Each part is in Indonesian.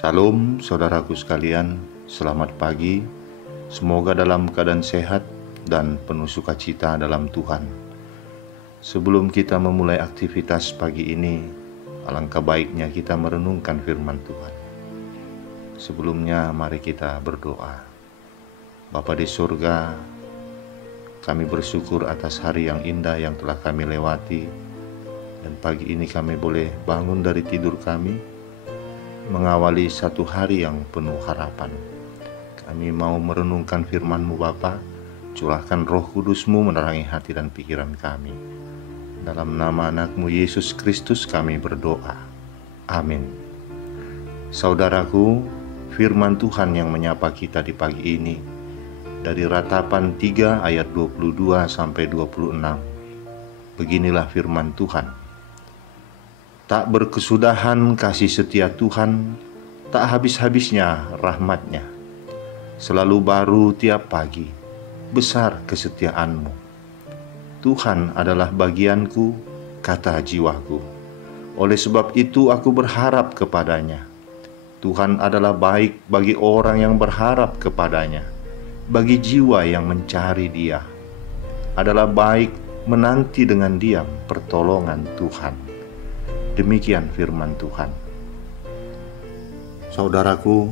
Salam saudaraku sekalian, selamat pagi. Semoga dalam keadaan sehat dan penuh sukacita dalam Tuhan. Sebelum kita memulai aktivitas pagi ini, alangkah baiknya kita merenungkan firman Tuhan. Sebelumnya mari kita berdoa. Bapa di surga, kami bersyukur atas hari yang indah yang telah kami lewati. Dan pagi ini kami boleh bangun dari tidur kami, mengawali satu hari yang penuh harapan. Kami mau merenungkan firman-Mu Bapa, curahkan Roh Kudus-Mu menerangi hati dan pikiran kami. Dalam nama anak-Mu Yesus Kristus kami berdoa. Amin. Saudaraku, firman Tuhan yang menyapa kita di pagi ini dari Ratapan 3 ayat 22 sampai 26. Beginilah firman Tuhan. Tak berkesudahan kasih setia Tuhan, tak habis-habisnya rahmat-Nya. Selalu baru tiap pagi, besar kesetiaan-Mu. Tuhan adalah bagianku, kata jiwaku. Oleh sebab itu aku berharap kepada-Nya. Tuhan adalah baik bagi orang yang berharap kepada-Nya, bagi jiwa yang mencari Dia. Adalah baik menanti dengan diam pertolongan Tuhan. Demikian firman Tuhan. Saudaraku,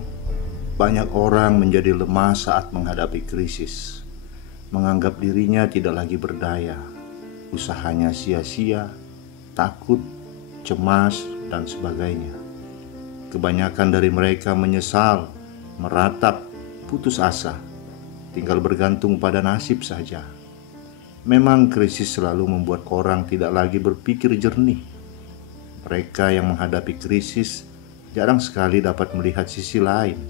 banyak orang menjadi lemah saat menghadapi krisis, menganggap dirinya tidak lagi berdaya, usahanya sia-sia, takut, cemas, dan sebagainya. Kebanyakan dari mereka menyesal, meratap, putus asa, tinggal bergantung pada nasib saja. Memang krisis selalu membuat orang tidak lagi berpikir jernih. Mereka yang menghadapi krisis jarang sekali dapat melihat sisi lain,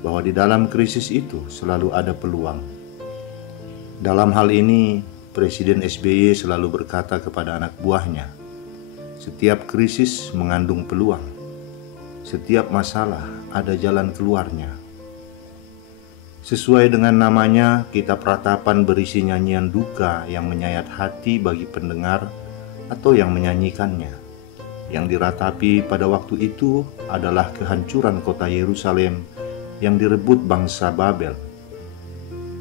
bahwa di dalam krisis itu selalu ada peluang. Dalam hal ini, Presiden SBY selalu berkata kepada anak buahnya, setiap krisis mengandung peluang, setiap masalah ada jalan keluarnya. Sesuai dengan namanya, kitab Ratapan berisi nyanyian duka yang menyayat hati bagi pendengar atau yang menyanyikannya. Yang diratapi pada waktu itu adalah kehancuran kota Yerusalem yang direbut bangsa Babel.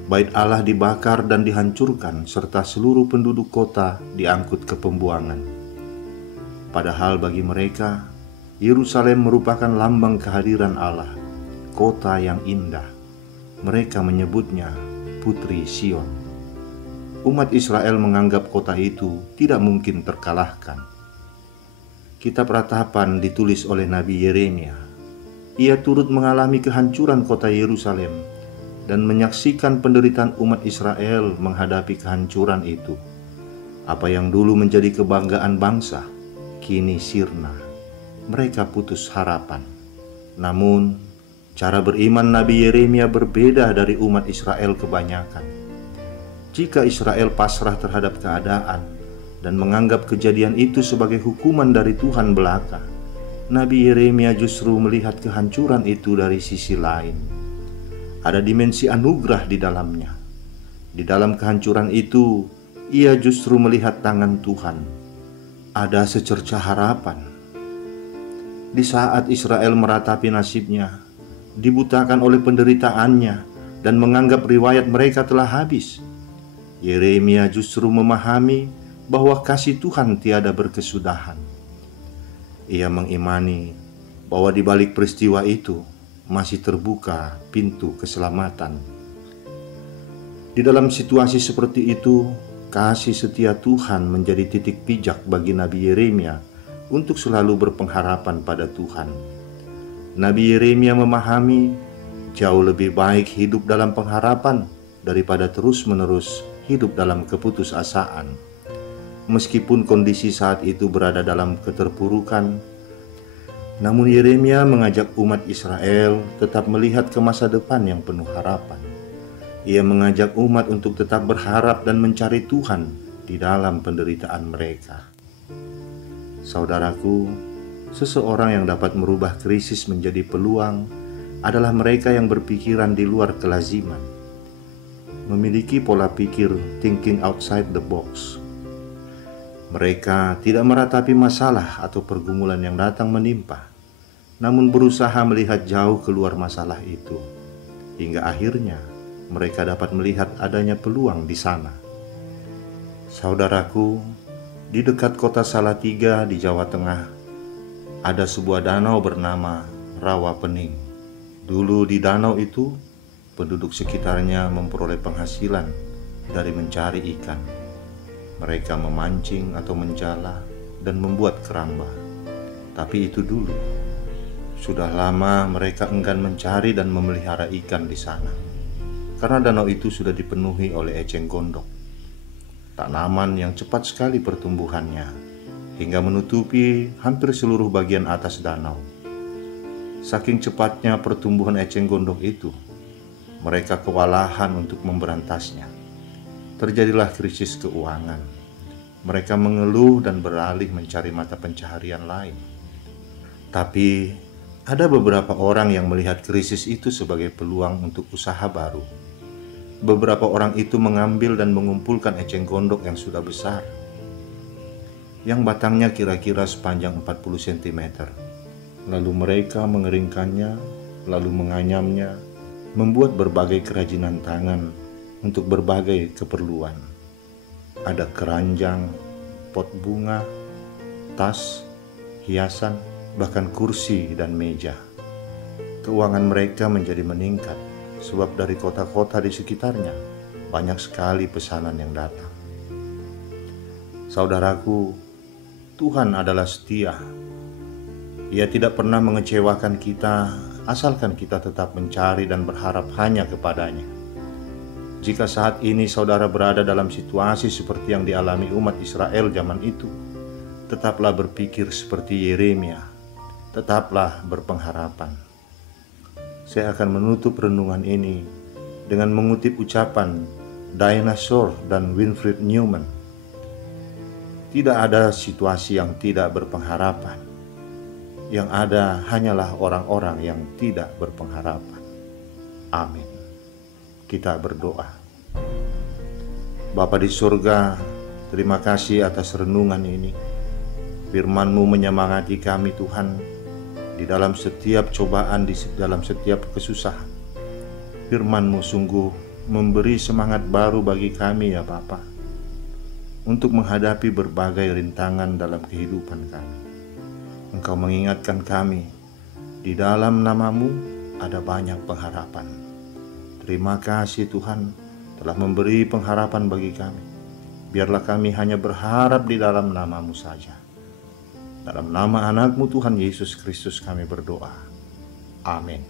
Bait Allah dibakar dan dihancurkan serta seluruh penduduk kota diangkut ke pembuangan. Padahal bagi mereka, Yerusalem merupakan lambang kehadiran Allah, kota yang indah. Mereka menyebutnya Putri Sion. Umat Israel menganggap kota itu tidak mungkin terkalahkan. Kitab Ratapan ditulis oleh Nabi Yeremia. Ia turut mengalami kehancuran kota Yerusalem dan menyaksikan penderitaan umat Israel menghadapi kehancuran itu. Apa yang dulu menjadi kebanggaan bangsa, kini sirna. Mereka putus harapan. Namun, cara beriman Nabi Yeremia berbeda dari umat Israel kebanyakan. Jika Israel pasrah terhadap keadaan dan menganggap kejadian itu sebagai hukuman dari Tuhan belaka, Nabi Yeremia justru melihat kehancuran itu dari sisi lain. Ada dimensi anugerah di dalamnya. Di dalam kehancuran itu, ia justru melihat tangan Tuhan. Ada secercah harapan. Di saat Israel meratapi nasibnya, dibutakan oleh penderitaannya, dan menganggap riwayat mereka telah habis, Yeremia justru memahami bahwa kasih Tuhan tiada berkesudahan. Ia mengimani bahwa di balik peristiwa itu masih terbuka pintu keselamatan. Di dalam situasi seperti itu, kasih setia Tuhan menjadi titik pijak bagi Nabi Yeremia untuk selalu berpengharapan pada Tuhan. Nabi Yeremia memahami jauh lebih baik hidup dalam pengharapan daripada terus-menerus hidup dalam keputusasaan. Meskipun kondisi saat itu berada dalam keterpurukan, namun Yeremia mengajak umat Israel tetap melihat ke masa depan yang penuh harapan. Ia mengajak umat untuk tetap berharap dan mencari Tuhan di dalam penderitaan mereka. Saudaraku, seseorang yang dapat merubah krisis menjadi peluang adalah mereka yang berpikiran di luar kelaziman, memiliki pola pikir thinking outside the box. Mereka tidak meratapi masalah atau pergumulan yang datang menimpa, namun berusaha melihat jauh keluar masalah itu, hingga akhirnya mereka dapat melihat adanya peluang di sana. Saudaraku, di dekat kota Salatiga di Jawa Tengah, ada sebuah danau bernama Rawa Pening. Dulu di danau itu, penduduk sekitarnya memperoleh penghasilan dari mencari ikan. Mereka memancing atau menjala dan membuat keramba. Tapi itu dulu. Sudah lama mereka enggan mencari dan memelihara ikan di sana, karena danau itu sudah dipenuhi oleh eceng gondok, tanaman yang cepat sekali pertumbuhannya, hingga menutupi hampir seluruh bagian atas danau. Saking cepatnya pertumbuhan eceng gondok itu, mereka kewalahan untuk memberantasnya. Terjadilah krisis keuangan. Mereka mengeluh dan beralih mencari mata pencaharian lain. Tapi ada beberapa orang yang melihat krisis itu sebagai peluang untuk usaha baru. Beberapa orang itu mengambil dan mengumpulkan eceng gondok yang sudah besar, yang batangnya kira-kira sepanjang 40 cm. Lalu mereka mengeringkannya, lalu menganyamnya, membuat berbagai kerajinan tangan untuk berbagai keperluan. Ada keranjang, pot bunga, tas, hiasan, bahkan kursi dan meja. Keuangan mereka menjadi meningkat, sebab dari kota-kota di sekitarnya banyak sekali pesanan yang datang. Saudaraku, Tuhan adalah setia. Ia tidak pernah mengecewakan kita, asalkan kita tetap mencari dan berharap hanya kepadanya. Jika saat ini saudara berada dalam situasi seperti yang dialami umat Israel zaman itu, tetaplah berpikir seperti Yeremia. Tetaplah berpengharapan. Saya akan menutup renungan ini dengan mengutip ucapan Diana Shore dan Winfried Newman. Tidak ada situasi yang tidak berpengharapan. Yang ada hanyalah orang-orang yang tidak berpengharapan. Amin. Kita berdoa. Bapa di surga, terima kasih atas renungan ini. Firman-Mu menyemangati kami, Tuhan, di dalam setiap cobaan, di dalam setiap kesusahan. Firman-Mu sungguh memberi semangat baru bagi kami ya Bapa, untuk menghadapi berbagai rintangan dalam kehidupan kami. Engkau mengingatkan kami, di dalam nama-Mu ada banyak pengharapan. Terima kasih Tuhan telah memberi pengharapan bagi kami. Biarlah kami hanya berharap di dalam nama-Mu saja. Dalam nama anak-Mu Tuhan Yesus Kristus kami berdoa. Amin.